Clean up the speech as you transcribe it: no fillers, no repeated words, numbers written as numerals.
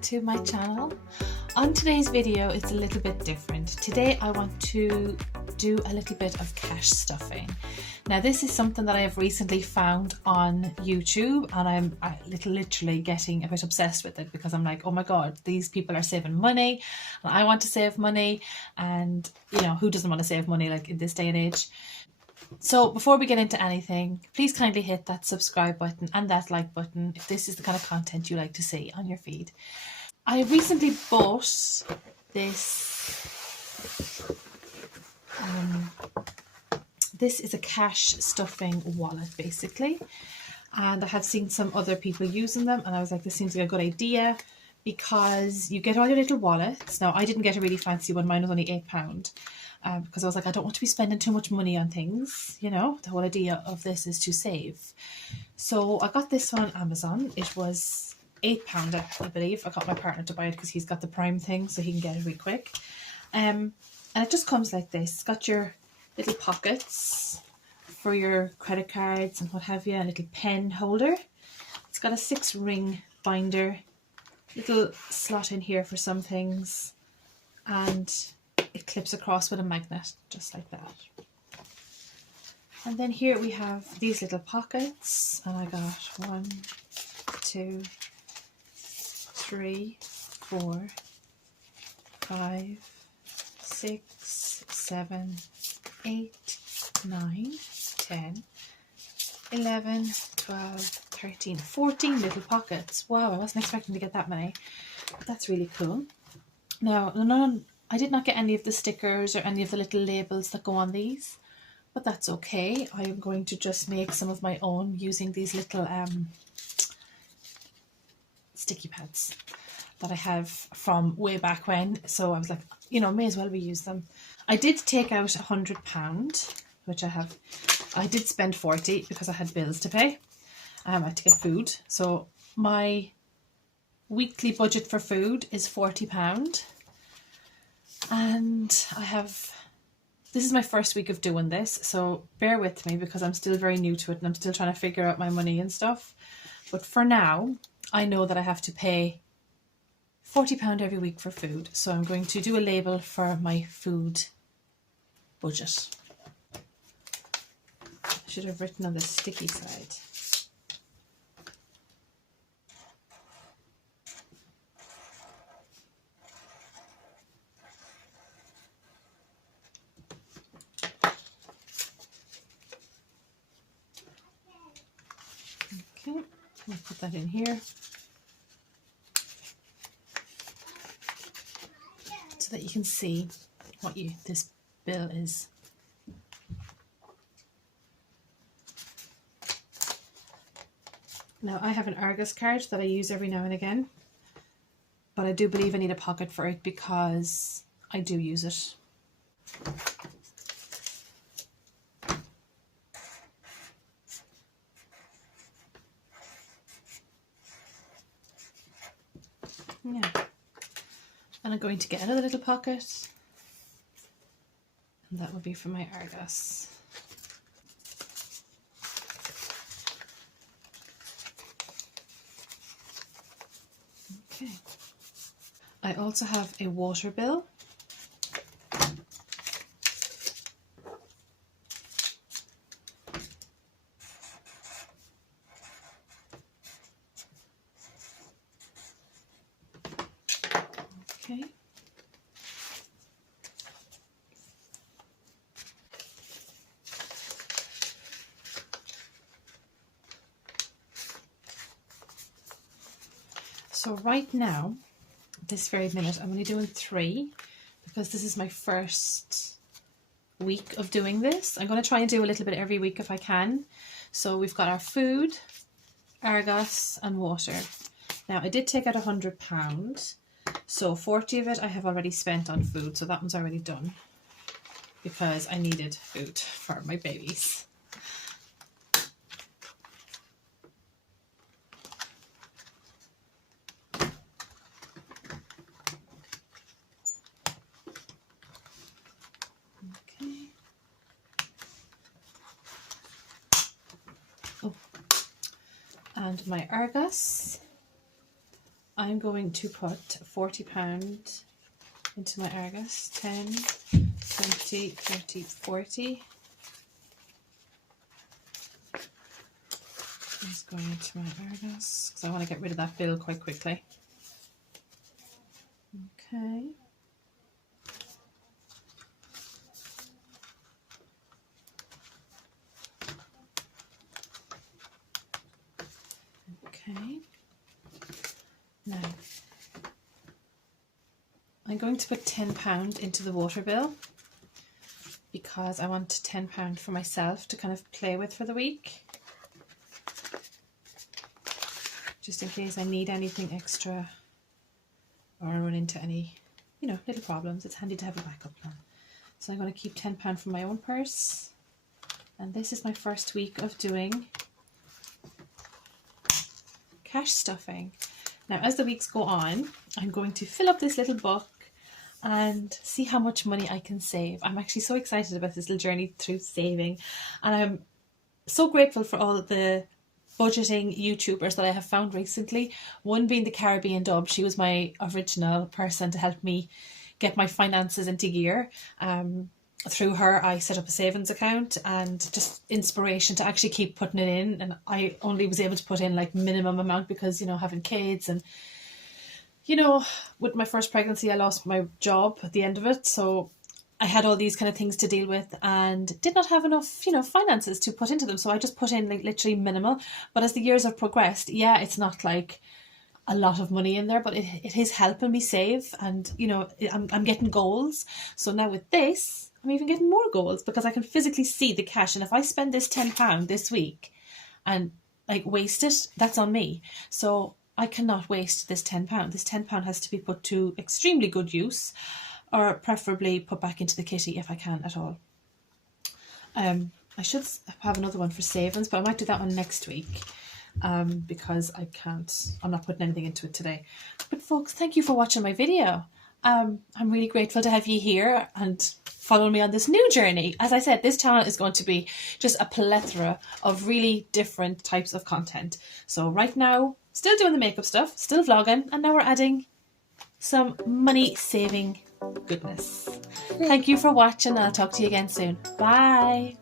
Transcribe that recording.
back to my channel. On today's video, it's a little bit different. Today I want to do a little bit of cash stuffing. Now this is something that I have recently found on YouTube, and I'm literally getting a bit obsessed with it because I'm like, oh my god, these people are saving money and I want to save money, and you know, who doesn't want to save money like in this day and age? So before we get into anything, please kindly hit that subscribe button and that like button if this is the kind of content you like to see on your feed. I recently bought this, this is a cash stuffing wallet basically, and I have seen some other people using them and I was like, this seems like a good idea because you get all your little wallets. Now I didn't get a really fancy one, mine was only £8. Because I was like, I don't want to be spending too much money on things, you know, the whole idea of this is to save. So I got this one on Amazon. It was £8, I believe. I got my partner to buy it because he's got the Prime thing, so he can get it really quick. And it just comes like this. It's got your little pockets for your credit cards and what have you, a little pen holder. It's got a 6-ring binder, little slot in here for some things, and it clips across with a magnet, just like that. And then here we have these little pockets, and I got 1, 2, 3, 4, 5, 6, 7, 8, 9, 10, 11, 12, 13, 14 little pockets. Wow, I wasn't expecting to get that many. But that's really cool. Now, I did not get any of the stickers or any of the little labels that go on these, but that's okay. I am going to just make some of my own using these little sticky pads that I have from way back when. So I was like, you know, may as well reuse them. I did take out £100, which I did spend 40 because I had bills to pay. I had to get food. So my weekly budget for food is £40. And this is my first week of doing this, so bear with me because I'm still very new to it and I'm still trying to figure out my money and stuff. But for now, I know that I have to pay £40 every week for food. So I'm going to do a label for my food budget. I should have written on the sticky side. Okay, I'll put that in here so that you can see what this bill is. Now I have an Argos card that I use every now and again, but I do believe I need a pocket for it because I do use it. Yeah, and I'm going to get another little pocket, and that will be for my Argos. Okay, I also have a water bill. Okay. So right now, this very minute, I'm only doing 3 because this is my first week of doing this. I'm going to try and do a little bit every week if I can. So we've got our food, Argos and water. Now I did take out £100. So 40 of it I have already spent on food, so that one's already done because I needed food for my babies. Okay. Oh, and my Argos, I'm going to put £40 into my Argos. 10, 20, 30, 40. Just going into my Argos because I want to get rid of that bill quite quickly. Okay. Okay. Now, I'm going to put £10 into the water bill because I want £10 for myself to kind of play with for the week. Just in case I need anything extra or I run into any, little problems. It's handy to have a backup plan. So I'm going to keep £10 from my own purse. And this is my first week of doing cash stuffing. Now, as the weeks go on, I'm going to fill up this little book and see how much money I can save. I'm actually so excited about this little journey through saving, and I'm so grateful for all the budgeting YouTubers that I have found recently. One being the Caribbean Dub. She was my original person to help me get my finances into gear. Through her, I set up a savings account, and just inspiration to actually keep putting it in. And I only was able to put in like minimum amount because, having kids and, with my first pregnancy, I lost my job at the end of it. So I had all these kind of things to deal with and did not have enough, finances to put into them. So I just put in like literally minimal. But as the years have progressed, yeah, it's not like a lot of money in there, but it is helping me save. And, I'm getting goals. So now with this, I'm even getting more goals because I can physically see the cash. And if I spend this £10 this week and like waste it, that's on me. So I cannot waste this £10. This £10 has to be put to extremely good use, or preferably put back into the kitty if I can at all. I should have another one for savings, but I might do that one next week. Because I'm not putting anything into it today. But folks, thank you for watching my video. I'm really grateful to have you here and follow me on this new journey. As I said, this channel is going to be just a plethora of really different types of content. So right now, still doing the makeup stuff, still vlogging, and now we're adding some money saving goodness. Thank you for watching. I'll talk to you again soon. Bye.